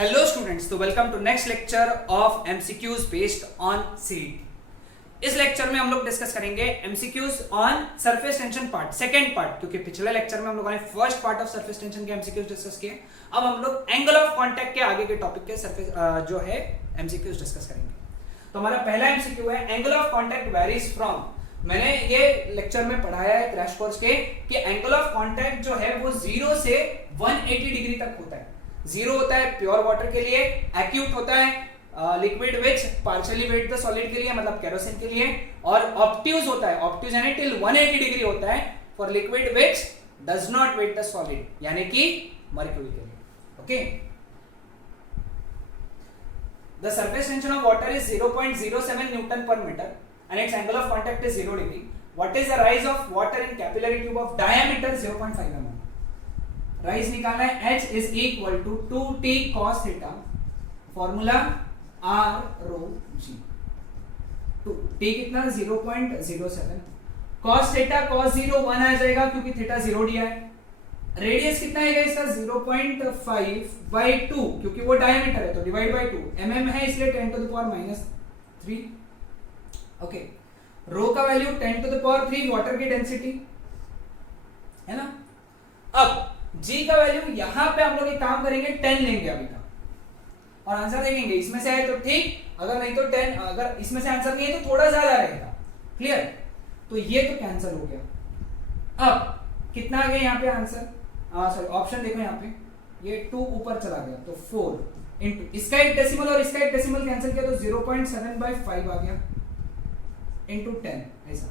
Hello students, तो welcome to next lecture of MCQs based on seat. इस lecture में हम लोग डिस्कस करेंगे MCQs on surface tension part, second part, क्योंकि पिछले लेक्चर में हम लोगों ने first part of surface tension के एमसीक्यूज डिस्कस किए। अब हम लोग एंगल ऑफ कांटेक्ट के आगे के टॉपिक के सरफेस जो है एमसीक्यूज डिस्कस करेंगे। तो हमारा पहला एमसीक्यू है angle of contact varies from. मैंने ये लेक्चर में पढ़ाया है क्रैश कोर्स के कि एंगल ऑफ कांटेक्ट जो है वो 0 से 180 डिग्री तक होता है। 0 होता है प्योर वाटर के लिए, एक्यूट होता है liquid which partially wet the solid के लिए, मतलब केरोसिन के लिए, और ऑब्ट्यूज होता है, ऑब्ट्यूज यानी टिल 180 डिग्री होता है for liquid which does not wet the solid, यानी कि मर्क्यूरी के लिए। Okay, the surface tension of water is 0.07 newton per metre and its angle of contact is 0 degree. What is the rise of water in capillary tube of diameter 0.5 mm? Rise निकालना है, H is equal to 2t cos theta, formula R rho G. तो t कितना 0.07, cos theta cos 0 1 आ जाएगा क्योंकि theta 0 दिया है। Radius कितना आएगा इसका 0.5 by 2 क्योंकि वो डायमीटर है तो डिवाइड बाय 2, mm है इसलिए 10 to the power -3। ओके, रो का value 10 to the power 3 water की डेंसिटी है ना। अब जी का वैल्यू यहां पे हम लोग एक काम करेंगे 10 लेंगे अभी का और आंसर देखेंगे, इसमें से आए तो ठीक, अगर नहीं तो 10, अगर इसमें से आंसर नहीं है तो थोड़ा ज्यादा रहेगा। क्लियर, तो ये तो कैंसिल हो गया। अब कितना आ गया यहाँ पे आंसर, सॉरी ऑप्शन देखो यहाँ पे, ये 2 ऊपर चला गया तो 4 इंटू इसका एक डेसिमल और इसका एक डेसिमल कैंसिल किया तो 0.7/5 आ गया इंटू 10, ऐसा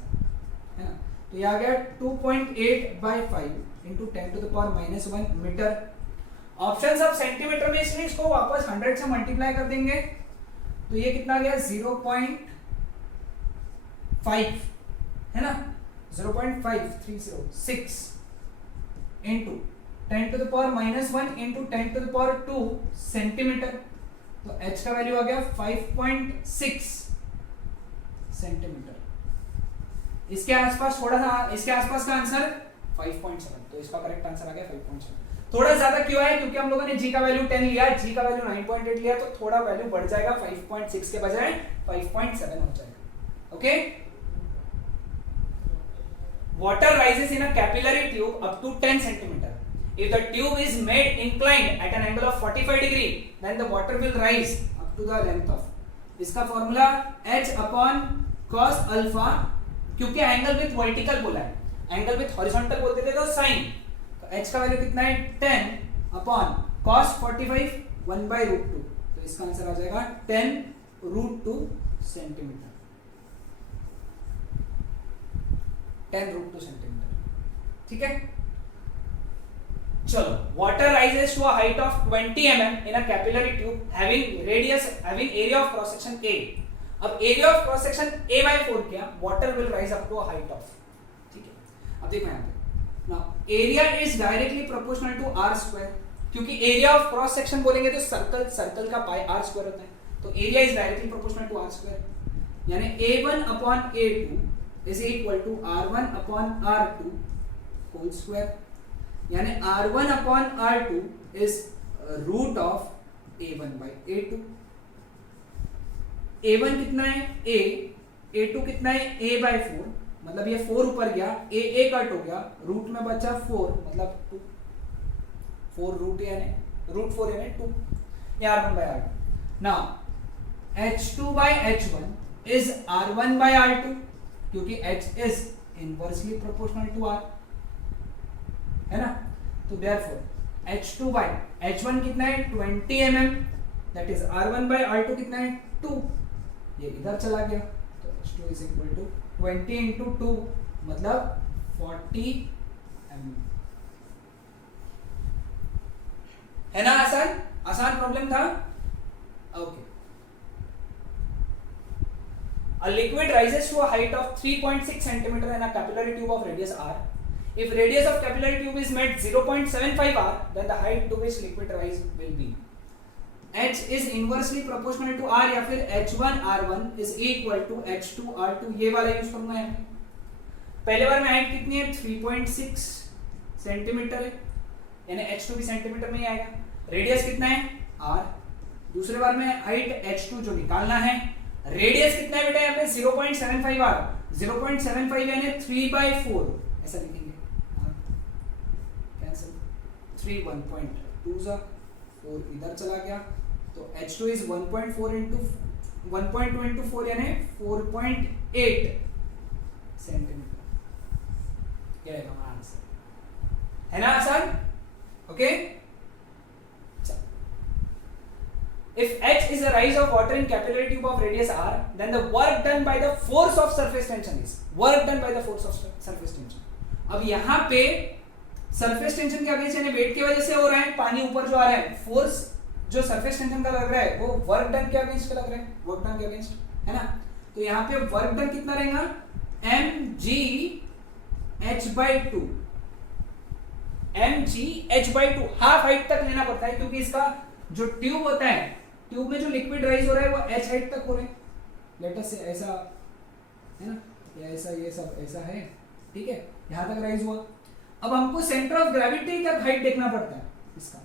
है ना। तो ये आ गया 2.8/5 into 10 to the power -1 metre. Option सब सेंटीमीटर में, इसलिए इसको वापस 100 से मल्टीप्लाई कर देंगे तो ये कितना गया 0.5 है ना, 0.5306 into 10 to the power -1 into 10 to the power 2 centimetre. तो h का वैल्यू आ गया 5.6 सेंटीमीटर। इसके आसपास थोड़ा सा, इसके आसपास का आंसर 5.7, तो इसका करेक्ट आंसर आ गया 5.7। थोड़ा ज्यादा क्यों है, क्योंकि हम लोगों ने जी का वैल्यू 10 लिया, जी का वैल्यू 9.8 लिया, तो थोड़ा वैल्यू बढ़ जाएगा, 5.6 के बजाय 5.7 हो जाएगा। Okay, water rises in a capillary tube up to 10 centimetre. If the tube is made inclined at an angle of 45 degree, then the water will rise up to the length of, इसका formula h upon cos alpha, क्योंकि angle with vertical बोला है, angle with horizontal बोलते थे तो sign, तो h का value कितना है 10 अपॉन cos 45 1/√2, तो इसका आंसर आ जाएगा 10√2 सेंटीमीटर, 10√2 सेंटीमीटर। ठीक है, चलो, water rises to a height of 20 mm in a capillary tube having area of cross section A। अब area of cross section A/4 किया, water will rise up to a height of, ठीक है। अब देखो यहां पे, now area is directly proportional to r², क्योंकि area of cross section बोलेंगे तो सर्कल का पाई r² होता है, तो area is directly proportional to r², यानी A1 upon A2 is equal to R1 upon R2 whole square, यानी R1 upon R2 is root of A1/A2। A1 कितना है A, A2 कितना है A/4, मतलब ये 4 ऊपर गया, A कट हो गया, रूट में बचा 4 मतलब 2, 4 रूट यानी रूट 4 यानी 2, ये R1/R2। Now H2/H1 is R1/R2, क्योंकि H is inversely proportional to R, है ना, तो देयरफॉर H2/H1 कितना है 20 mm, दैट इज R1/R2 कितना है 2, ये इधर चला गया तो H2 is equal to 20 into 2 मतलब 40 mm, है ना। आसान प्रॉब्लम था। Okay, a liquid rises to a height of 3.6 centimeter in a capillary tube of radius r. If radius of capillary tube is made 0.75 r, then the height to which liquid rise will be, h is inversely proportional to r, या फिर h1 r1 is equal to h2 r2, ये वाला use करूंगा यहाँ पे। पहले बार में height कितनी है 3.6 सेंटीमीटर है, यानी h2 भी सेंटीमीटर में ही आएगा। रेडियस कितना है r, दूसरे बार में हाइट h2 जो निकालना है, रेडियस कितना है बेटा यहाँ पे 0.75 आर, 0.75 यानी 3/4 ऐसा लिखेंगे, कैंसिल 3 1.2 सा 4 इधर चला गया, तो h2 इज 1.4 इंटू 1.2 इंटू 4 यानी 4.8 सेंटीमीटर, ये रहेगा हमारा आंसर, है ना आसान? Okay, if h is the rise of water in capillary tube of radius r, then the work done by the force of surface tension is work done by the force of surface tension. अब यहाँ पे surface tension के against यानी wait की वजह से हो रहा है, पानी ऊपर जो आ रहा है, फोर्स जो सरफेस टेंशन का लग रहा है वो वर्क डन के अगेंस्ट लग रहा है, वर्क डन के अगेंस्ट, है ना? तो यहाँ पे वर्क डन कितना रहेगा, mgh/2, mgh/2 हाफ हाइट तक लेना पड़ता है क्योंकि इसका जो ट्यूब होता है, ट्यूब में जो लिक्विड राइज हो रहा है वो h हाइट तक हो रहा है, लेटस से ऐसा है ना, या ऐसा, ये सब ऐसा है, ठीक है, यहां तक राइज हुआ। अब हमको सेंटर ऑफ ग्रेविटी का हाइट देखना पड़ता है, इसका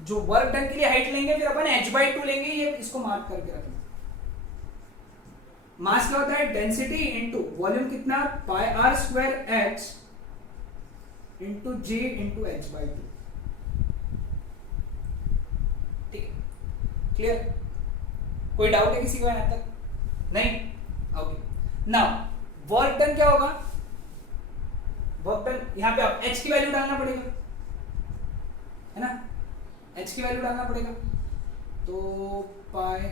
जो वर्क डन के लिए हाइट लेंगे फिर अपन h/2 लेंगे, ये इसको मार्क करके रखना। मास क्या होता है, डेंसिटी इनटू वॉल्यूम कितना, πr² h into g into h/2, ठीक है, क्लियर? कोई डाउट है किसी को यहां तक? नहीं, ओके। नाउ वर्क डन क्या होगा, वर्क डन यहां पे आप h की वैल्यू डालना पड़ेगा, है ना, h की वैल्यू डालना पड़ेगा, तो πr²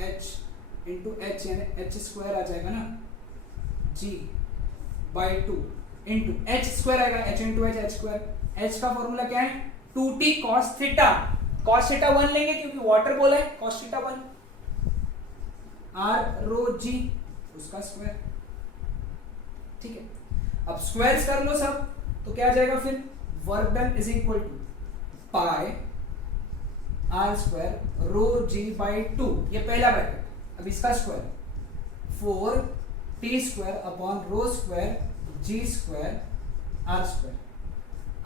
h इंटू h यानी h² आ जाएगा ना, g/2 इंटू h² आएगा, h इंटू h² h का फॉर्मूला क्या है, 2t cos theta, cos theta 1 लेंगे क्योंकि वाटर बोला है, cos थीटा 1 r रो g उसका स्क्वायर, ठीक है। अब स्क्वायर्स कर लो सब, तो क्या आ जाएगा फिर, work done is equal to pi r² rho g/2, ये पहला ब्रैकेट, अब इसका square 4t² upon रो² g²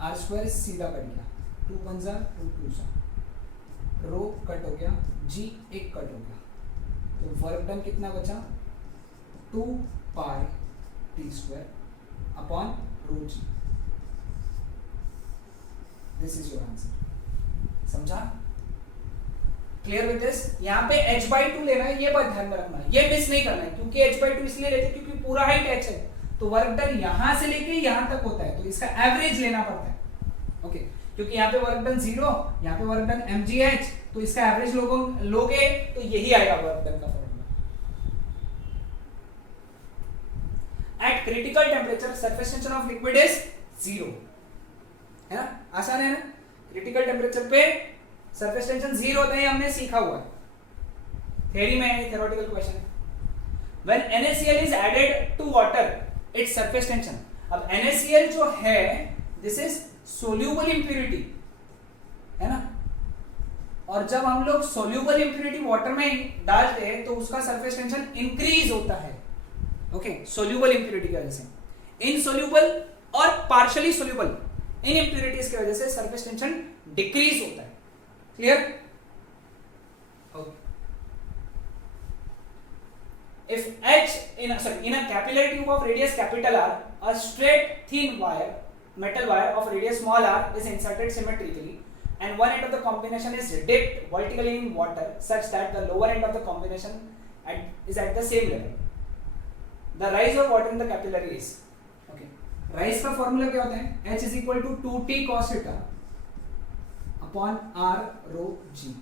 r² सीधा कट गया, 2 1 जा 2 2 सा, रो कट हो गया, g एक कट हो गया, तो वर्क डन कितना बचा, 2 pi t² upon rho g, this is your answer. समझा? Clear with this? यहाँ पे h/2 लेना है, ये बात ध्यान में रखना है, ये मिस नहीं करना है, क्योंकि h/2 इसलिए लेते हैं क्योंकि पूरा हाइट h है, तो वर्क डन यहां से लेके यहां तक होता है, तो इसका एवरेज लेना पड़ता है, ओके, क्योंकि यहाँ पे वर्क डन 0, यहाँ पे वर्क डन mgh, तो इसका एवरेज लोगे तो यही आएगा वर्क डन का formula. Eight critical temperature surface tension of liquid is 0, है ना, आसान है ना, क्रिटिकल टेम्परेचर पे सरफेस टेंशन 0 होता है, हमने सीखा हुआ है, थ्योरी में है, थ्योरेटिकल क्वेश्चन है। When NaCl is added to water its surface tension, अब NaCl जो है दिस इज सोल्यूबल इंप्यूरिटी, है ना, और जब हम लोग सोल्यूबल इंप्यूरिटी वाटर में डालते हैं तो उसका सरफेस टेंशन इंक्रीज होता है, ओके, सोल्यूबल इंप्यूरिटी की वजह से। इनसोल्यूबल और पार्शियली सोल्यूबल इन इंप्यूरिटीज की वजह से सरफेस टेंशन डिक्रीज होता है, clear? Okay, if h in a capillary tube of radius capital R, a straight thin wire, metal wire of radius small r is inserted symmetrically and one end of the combination is dipped vertically in water such that the lower end of the combination is at the same level. The rise of water in the capillary is, okay, rise का formula क्या होता है, h is equal to 2t cos theta upon r rho g,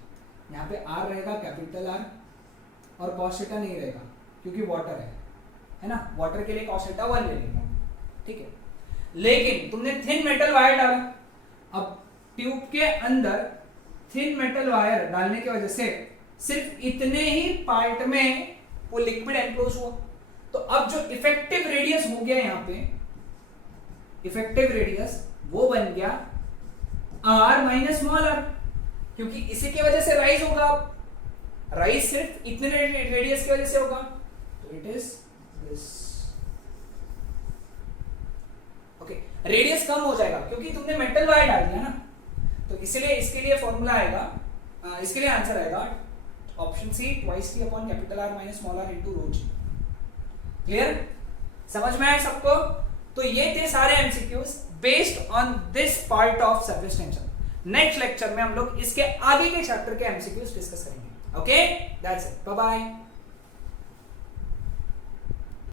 यहाँ पे r रहेगा capital R और cos theta नहीं रहेगा क्योंकि वाटर है ना, वाटर के लिए cos theta 1 ले लेंगे, ठीक है। लेकिन तुमने थिन मेटल वायर डाला, अब ट्यूब के अंदर थिन मेटल वायर डालने की वजह से सिर्फ इतने ही पार्ट में वो लिक्विड एनक्लोज हुआ, तो अब जो इफेक्टिव रेडियस हो गया यहाँ पे, इफेक्टिव रेडियस वो बन गया r माइनस स्मॉल r, क्योंकि इसी की वजह से राइज होगा, राइज सिर्फ इतने रेडियस की वजह से होगा, तो it is this, okay, radius कम हो जाएगा क्योंकि तुमने मेटल वायर डाल दिया ना, तो इसलिए इसके लिए फॉर्मूला आएगा, इसके लिए आंसर आएगा option C twice T upon capital R minus small R into rho G. Clear, समझ में आया सबको? तो ये थे सारे MCQs based on this part of surface tension. Next lecture में हम लोग इसके आगे के चैप्टर के एमसीक्यूज डिस्कस करेंगे। Okay, that's it, bye bye.